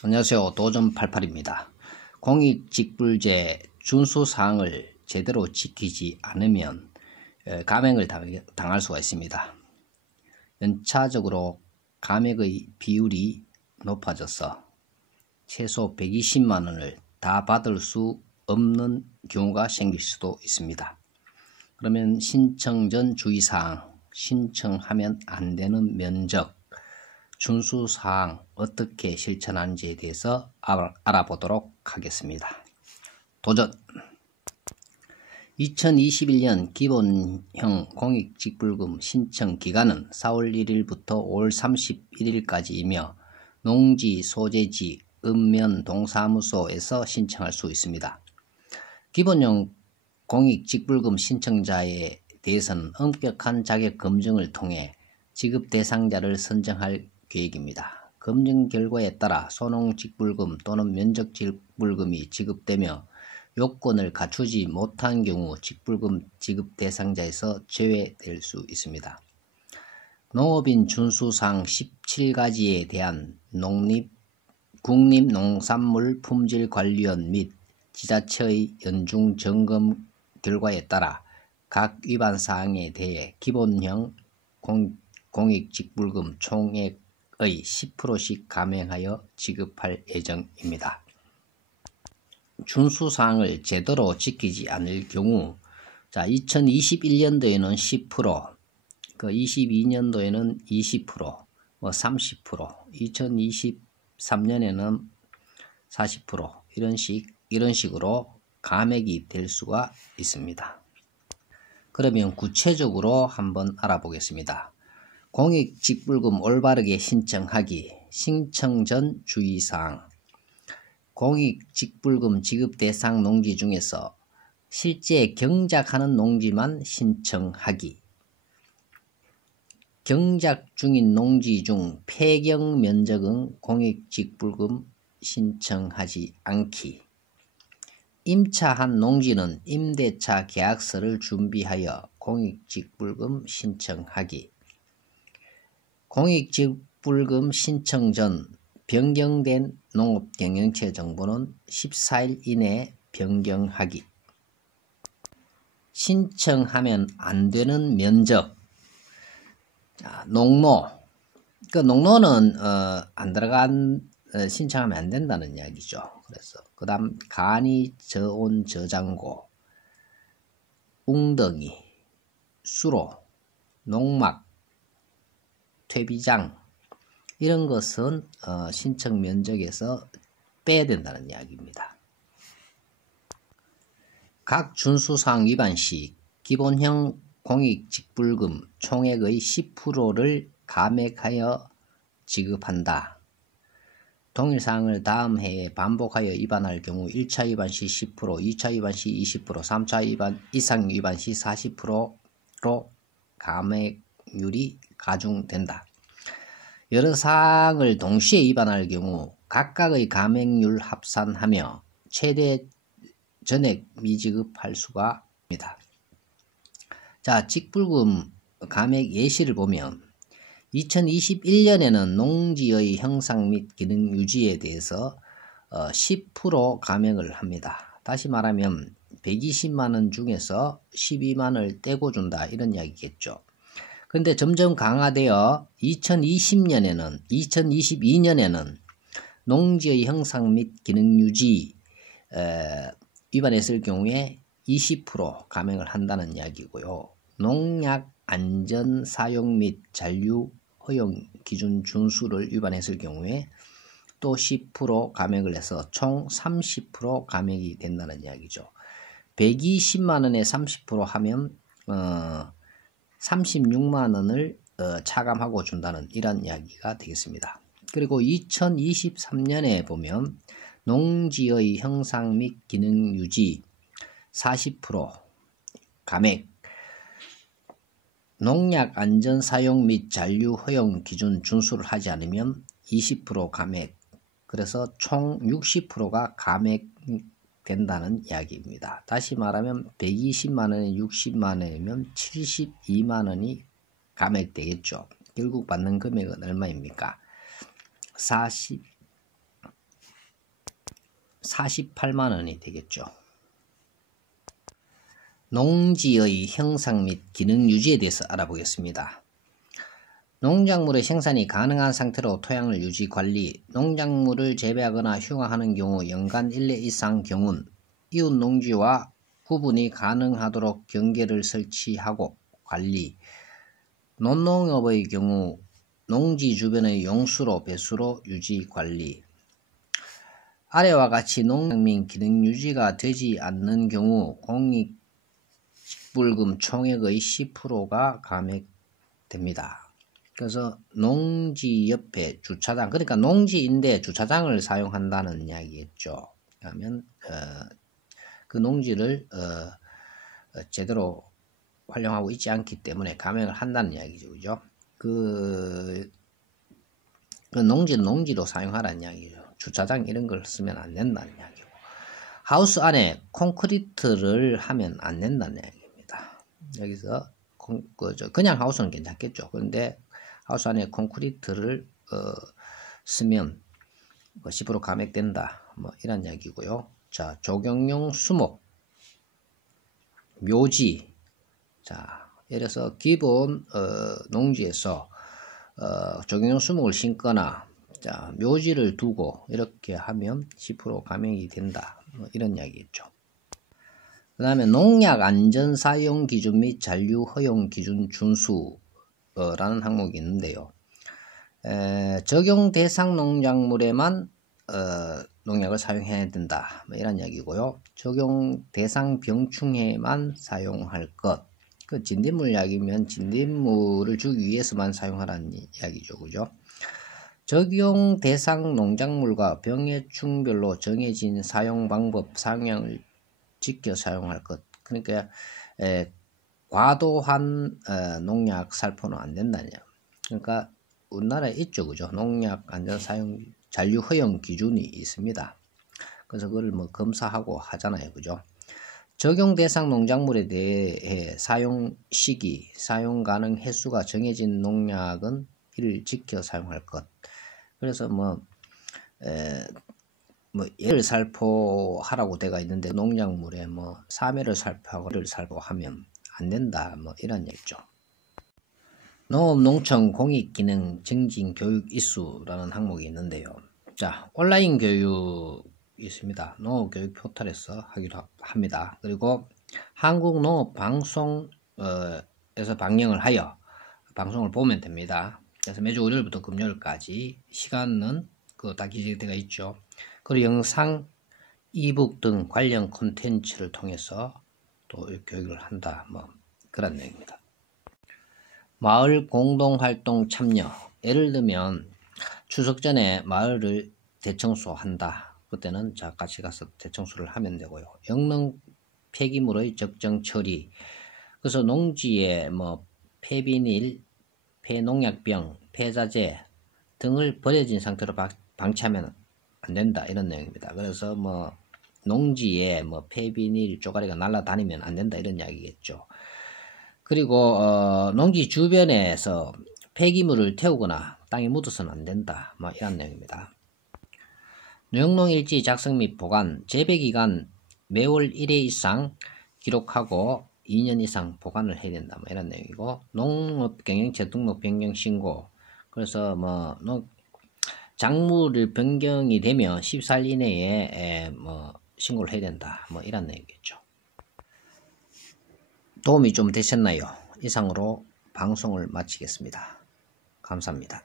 안녕하세요. 도전88입니다. 공익직불제 준수사항을 제대로 지키지 않으면 감액을 당할 수가 있습니다. 연차적으로 감액의 비율이 높아져서 최소 120만원을 다 받을 수 없는 경우가 생길 수도 있습니다. 그러면 신청 전 주의사항, 신청하면 안 되는 면적, 준수사항 어떻게 실천하는지에 대해서 알아보도록 하겠습니다. 도전! 2021년 기본형 공익직불금 신청 기간은 4월 1일부터 5월 31일까지이며 농지, 소재지, 읍면, 동사무소에서 신청할 수 있습니다. 기본형 공익직불금 신청자에 대해서는 엄격한 자격 검증을 통해 지급 대상자를 선정할 계획입니다. 검증 결과에 따라 소농직불금 또는 면적직불금이 지급되며 요건을 갖추지 못한 경우 직불금 지급 대상자에서 제외될 수 있습니다. 농업인 준수사항 17가지에 대한 국립농산물품질관리원 및 지자체의 연중 점검 결과에 따라 각 위반 사항에 대해 기본형 공익직불금 총액의 10%씩 감액하여 지급할 예정입니다. 준수사항을 제대로 지키지 않을 경우 2021년도에는 10%, 22년도에는 20%, 30%, 2023년에는 40% 이런 식으로 감액이 될 수가 있습니다. 그러면 구체적으로 한번 알아보겠습니다. 공익직불금 올바르게 신청하기, 신청 전 주의사항, 공익직불금 지급 대상 농지 중에서 실제 경작하는 농지만 신청하기, 경작 중인 농지 중 폐경 면적은 공익직불금 신청하지 않기, 임차한 농지는 임대차 계약서를 준비하여 공익직불금 신청하기, 공익직불금 신청 전 변경된 농업경영체 정보는 14일 이내에 변경하기, 신청하면 안 되는 면적, 농로, 농로는 안 들어간 신청하면 안 된다는 이야기죠. 그래서 그 다음 간이 저온 저장고, 웅덩이, 수로, 농막, 퇴비장 이런 것은 신청 면적에서 빼야 된다는 이야기입니다. 각 준수사항 위반 시 기본형 공익직불금 총액의 10%를 감액하여 지급한다. 동일 사항을 다음 해에 반복하여 위반할 경우 1차 위반 시 10%, 2차 위반 시 20%, 3차 위반 이상 위반 시 40%로 감액률이 가중된다. 여러 사항을 동시에 위반할 경우 각각의 감액률 합산하며 최대 전액 미지급할 수가 있습니다. 직불금 감액 예시를 보면 2021년에는 농지의 형상 및 기능 유지에 대해서 10% 감액을 합니다. 다시 말하면 120만원 중에서 12만원을 떼고 준다 이런 이야기겠죠. 그런데 점점 강화되어 2022년에는 농지의 형상 및 기능 유지 위반했을 경우에 20% 감액을 한다는 이야기고요. 농약 안전 사용 및 잔류 허용 기준 준수를 위반했을 경우에 또 10% 감액을 해서 총 30% 감액이 된다는 이야기죠. 120만원에 30% 하면 36만원을 차감하고 준다는 이런 이야기가 되겠습니다. 그리고 2023년에 보면 농지의 형상 및 기능 유지 40% 감액, 농약 안전 사용 및 잔류 허용 기준 준수를 하지 않으면 20% 감액, 그래서 총 60%가 감액된다는 이야기입니다. 다시 말하면 120만원에 60만원이면 72만원이 감액되겠죠. 결국 받는 금액은 얼마입니까? 48만 원이 되겠죠. 농지의 형상 및 기능 유지에 대해서 알아보겠습니다. 농작물의 생산이 가능한 상태로 토양을 유지 관리, 농작물을 재배하거나 휴강하는 경우 연간 1회 이상 경운, 이웃 농지와 구분이 가능하도록 경계를 설치하고 관리, 논농업의 경우 농지 주변의 용수로 배수로 유지 관리. 아래와 같이 농약 및 기능 유지가 되지 않는 경우 공익직불금 총액의 10%가 감액됩니다. 그래서 농지 옆에 주차장, 그러니까 농지인데 주차장을 사용한다는 이야기겠죠. 그러면 그 농지를 제대로 활용하고 있지 않기 때문에 감액을 한다는 이야기죠. 그죠? 그 농지는 농지로 사용하라는 이야기죠. 주차장 이런 걸 쓰면 안 된다는 이야기고, 하우스 안에 콘크리트를 하면 안 된다는 이야기입니다. 여기서 그냥 하우스는 괜찮겠죠. 그런데 하우스 안에 콘크리트를 쓰면 10% 감액된다, 뭐 이런 이야기고요. 자, 조경용 수목, 묘지. 자, 예를 들어서 기본 농지에서 조경용 수목을 심거나, 자, 묘지를 두고 이렇게 하면 10% 감액이 된다, 뭐 이런 이야기겠죠. 그 다음에 농약 안전 사용 기준 및 잔류 허용 기준 준수라는 항목이 있는데요. 적용 대상 농작물에만 농약을 사용해야 된다, 뭐 이런 이야기고요. 적용 대상 병충해만 사용할 것, 그 진딧물 약이면 진딧물을 주기 위해서만 사용하라는 이야기죠. 그죠? 적용 대상 농작물과 병해충별로 정해진 사용 방법, 사용량을 지켜 사용할 것. 그러니까 과도한 농약 살포는 안 된다냐. 그러니까 우리나라에 있죠. 그죠? 농약 안전 사용 잔류 허용 기준이 있습니다. 그래서 그걸 뭐 검사하고 하잖아요. 그죠? 적용 대상 농작물에 대해 사용 시기, 사용 가능 횟수가 정해진 농약은 이를 지켜 사용할 것. 그래서 얘를 살포하라고 되어 있는데 농작물에 3회를 살포하고 를 살포하면 안 된다, 뭐 이런 얘기죠. 농업농청 공익기능 증진 교육 이수라는 항목이 있는데요. 자, 온라인 교육이 있습니다. 농업교육 포털에서 하기도 합니다. 그리고 한국농업방송에서 방영을 하여 방송을 보면 됩니다. 그래서 매주 월요일부터 금요일까지 시간은 다 기재되어 있죠. 그리고 영상, 이북 등 관련 콘텐츠를 통해서 또 교육을 한다, 뭐 그런 내용입니다. 마을 공동활동 참여. 예를 들면 추석 전에 마을을 대청소한다. 그때는 같이 가서 대청소를 하면 되고요. 영농 폐기물의 적정 처리. 그래서 농지에 폐비닐, 폐농약병, 폐자재 등을 버려진 상태로 방치하면 안 된다, 이런 내용입니다. 그래서 농지에 폐비닐 쪼가리가 날아다니면 안 된다, 이런 이야기겠죠. 그리고 농지 주변에서 폐기물을 태우거나 땅에 묻어서는 안 된다, 이런 내용입니다. 농약농일지 작성 및 보관, 재배기간 매월 1회 이상 기록하고 2년 이상 보관을 해야 된다, 이런 내용이고, 농업경영체 등록 변경 신고. 그래서 작물을 변경이 되면 14일 이내에 신고를 해야 된다, 이런 내용이겠죠. 도움이 좀 되셨나요? 이상으로 방송을 마치겠습니다. 감사합니다.